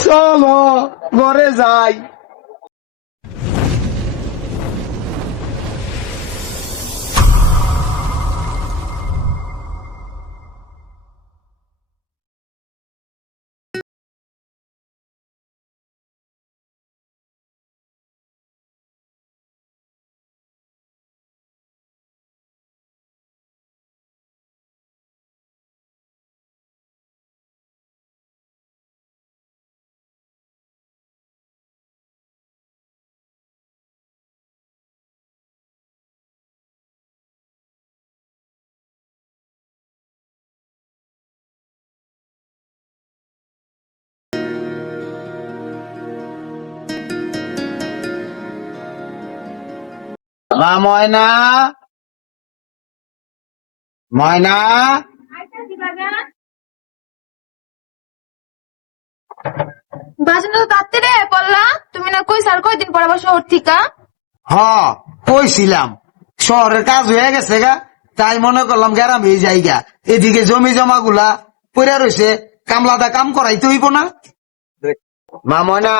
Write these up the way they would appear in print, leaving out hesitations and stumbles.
চলো ঘরে যাই। মা ময়না, ময়না, বাজানো তো তাড়াতাড়ি রে বললা তুমি না কই স্যার কয়দিন পর আবার শহর থিকা। হ কইছিলাম শহরের কাজ হয়ে গেছে গা, তাই মনে করলাম গ্রামে যাইগা। এদিকে জমি জমা গুলা পড়ে রয়েছে, কামলাদা কাম করাইতে হইব না। মা ময়না,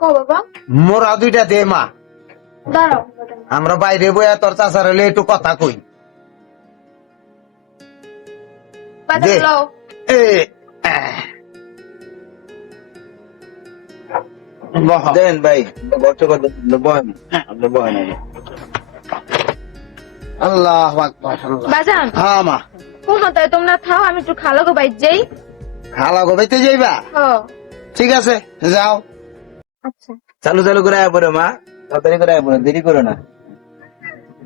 কো বাবা মোরা দুইটা দে মা, দাঁড়াও আমরা বাইরে বইয়া তোর চাচার হলে একটু কথা কই বাজার দে। লও। এ বহ। দেন ভাই বছর বহেন আপনি বহেন আল্লাহু আকবার, আল্লাহ। বাজান হ্যাঁ মা, কোন তাই তোমরা থাও আমি একটু খালো গো বাইর যাই। খালা গোবাইতে যাইবা? ও ঠিক আছে যাও। আচ্ছা চালু চালু করে আয় পরে মা, তাড়াতাড়ি করে আয় পরে, দেরি করো না।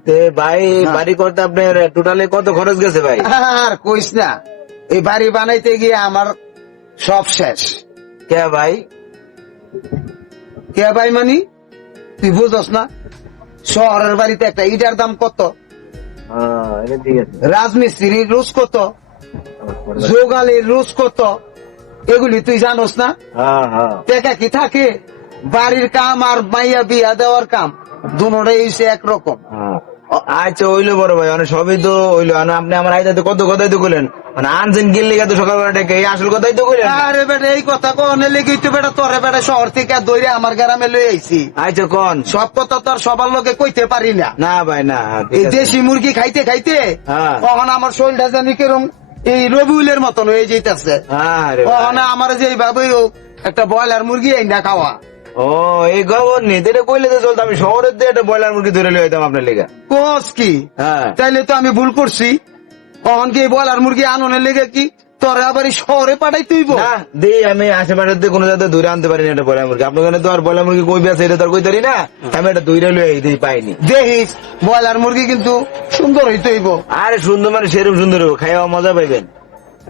তে ভাই বাড়ি করতে আপনার টোটালি কত খরচ গেছে ভাই? আর কইস না, এই বাড়ি বানাইতে গিয়ে আমার সব শেষ। কে ভাই? কে ভাই মানি? তুই বুঝস না শহরের বাড়িতে একটা ইটার দাম কত, এটা ঠিক আছে। রাজমিস্ত্রির রোজ কত, যোগালির রোজ কত, এগুলি তুই জানোস না? হ্যাঁ হ্যাঁ টাকা কি থাকে? বাড়ির কাম আর মাইয়া বিয়া দেওয়ার কাম দুটোটাই হইছে একরকম। হ্যাঁ। আচ্ছা হইলো বড় ভাই, মানে সবই তো হইলো, আপনি আমার আইতে কত কথাই তো কইলেন, মানে আনছেন গেলে তো সকালবেলা ডেকে এই আসল কথাই তো কইলেন। আরে বেটা এই কথা কনে লেগে তো বেটা তোরে বেটা শহর থেকে দৌড়ে আমার গ্রামে লই আইছি। আচ্ছা কোন সব কথা তো আর সবার লোকে কইতে পারি না। না ভাই না, ঠিক এই আছে। দেশি মুরগি খাইতে খাইতে হ্যাঁ। তখন আমার শরীরটা জানি কিরম এই রবিউলের মতন হয়ে যেতেছে। আরে ভাই। তখন আমার যে এইভাবে একটা ব্রয়লার মুরগি আইনা খাওয়া। ও এই খবর নেই, এটা কইলে তো চলতো, আমি শহরের দিয়ে একটা ব্রয়লার মুরগি ধরে লিয়ে যেতাম আপনার লেগে। কোস কি? হ্যাঁ তাইলে তো আমি ভুল করছি। তখন কি ব্রয়লার মুরগি আননের লেগে কি তোরে আবার এই শহরে পাঠাইতে হইব? না দেই, আমি আশেপাশের দিয়ে কোনো জায়গায় ধরে আনতে পারি না এটা ব্রয়লার মুরগি। আপনার ওখানে তো আর ব্রয়লার মুরগি কই আছে এটা তো আর কই পারি না, আমি এটা ধরে লয়ে দিই পাইনি। দেখিস ব্রয়লার মুরগি কিন্তু সুন্দর হইতে হইব। আরে সুন্দর মানে সেরকম সুন্দর হবে, খাইয়া মজা পাইবেন,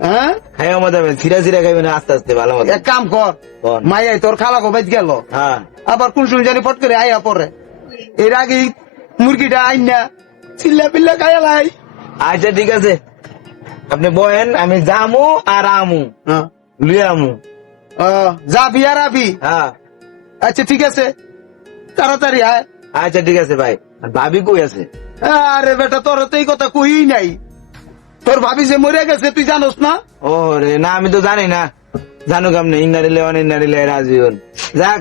হ্যাঁ খাইয়া মজা পাবেন, ছিঁড়া ছিঁড়া খাইবেন আস্তে আস্তে ভালো মজা। এক কাম কর, কোন? মাইয়াই তোর খালা গোবাইত গেল, হ্যাঁ আবার কোন সময় জানি পট করে আইয়া পরে এর আগে মুরগিটা আইন না চিল্লা পিল্লা খাইয়া লাই। আচ্ছা ঠিক আছে, আপনি বহেন, আমি জামু আর আমু লুয়ে আমু। যাবি আর আবি? হ্যাঁ আচ্ছা ঠিক আছে, তাড়াতাড়ি আয়। আচ্ছা ঠিক আছে ভাই। আর ভাবি কই আছে? আরে বেটা তোর তো এই কথা কই নাই, তোর ভাবি যে মরে গেছে তুই জানোস না? ও রে না, আমি তো জানি না, জানুক আপনি ইন্নারিলে ইন্নারিলে রাজিউন যাক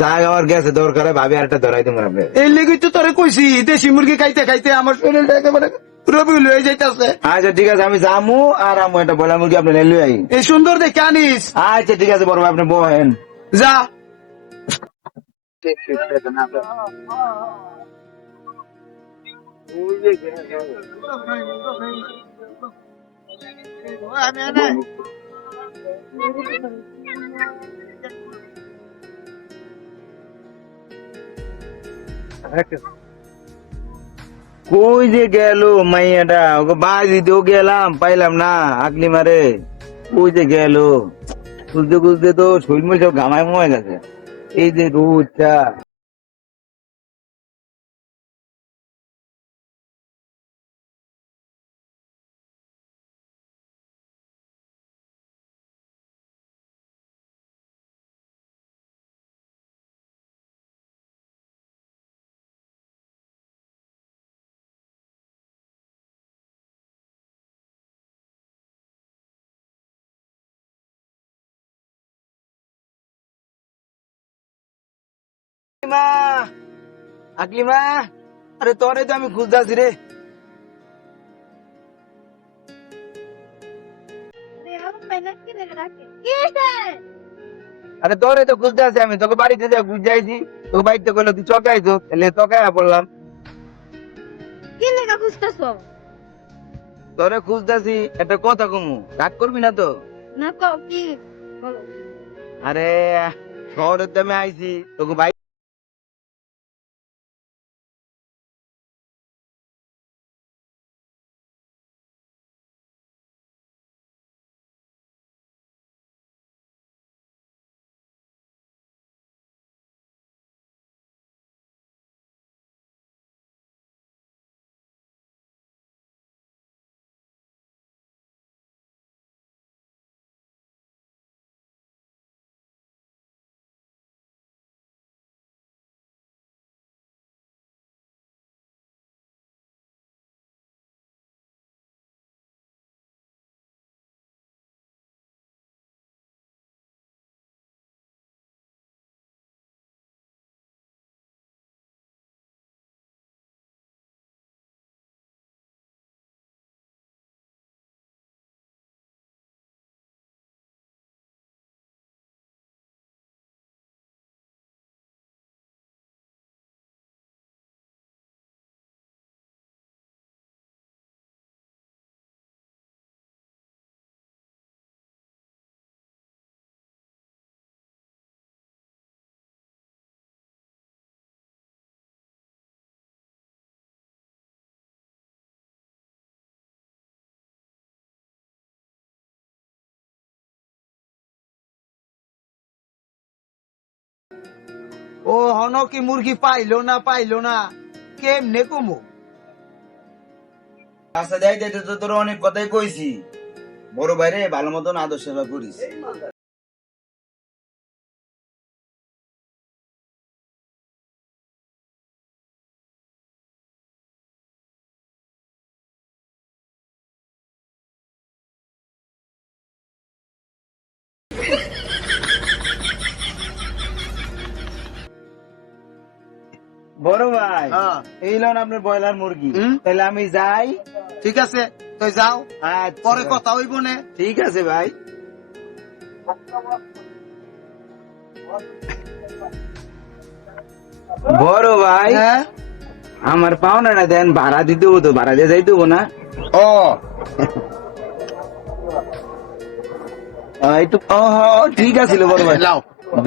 যাক, আমার গেছে দরকার, ভাবি আর একটা ধরাই দেবো আপনি। এই লেগে তো তোরে কইছি দেশি মুরগি খাইতে খাইতে আমার শরীরটা একেবারে রবিউল হয়ে যাইতাছে। আচ্ছা ঠিক আছে, আমি জামু আর আমু একটা বলা মুরগি আপনি নিয়ে আই। এই সুন্দর দেখে আনিস। আচ্ছা ঠিক আছে বড় ভাই, আপনি বহেন। যা। কই যে গেল মাইয়াটা, ওকে বাজি দিতেও গেলাম পাইলাম না, আকলি মারে কই যে গেল, খুঁজতে খুঁজতে তো শরীর মরে সব ঘামায় ময়ে গেছে, এই যে রোদটা। আকলিমা, আকলিমা, আরে তোরে তো আমি খুঁজতেছি রে। আরে তোরে তো খুঁজতে আছি আমি, তোকে বাড়িতে যা খুঁজতে আইছি, তোকে বাড়িতে কইলো তুই চকে আইছো, এলে চকে পড়লাম। কি লেখা খুঁজতেছো? তোরে খুঁজতেছি, একটা কথা কমু, রাগ করবি না তো? না কও কি বলো। আরে শহরের দামে আইছি, তোকে বাইক ও হন কি মুরগি পাইলো না কেমনে কমু? রাস্তা দেয় যাইতে তো তোর অনেক কথাই কইছি, বড় ভাইরে ভালো মতন আদর সেবা করিস। বড় ভাই, হ্যাঁ। এই লোন আপনার ব্রয়লার মুরগি, হুম। তাহলে আমি যাই। ঠিক আছে তুই যাও, আচ্ছা পরে ভাই। কথা হইব নে। ঠিক আছে ভাই। বড় ভাই, হ্যাঁ আমার পাওনাটা দেন, ভাড়া দিতে হবো তো, ভাড়া দিয়ে যাইতে হবো না? ও একটু ঠিক আছে বড় ভাই, লাও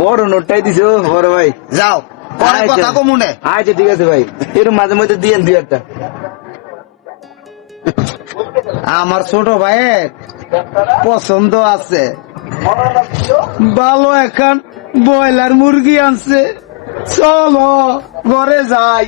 বড় নোটটাই দিছো বড় ভাই। যাও, পরে আচ্ছা। কথা কমু নে। আচ্ছা ঠিক আছে ভাই, এরকম মাঝে মধ্যে দিয়েন দুই একটা। আমার ছোট ভাইয়ের পছন্দ আছে, ভালো এখন ব্রয়লার মুরগি আনছে, চলো ঘরে যাই।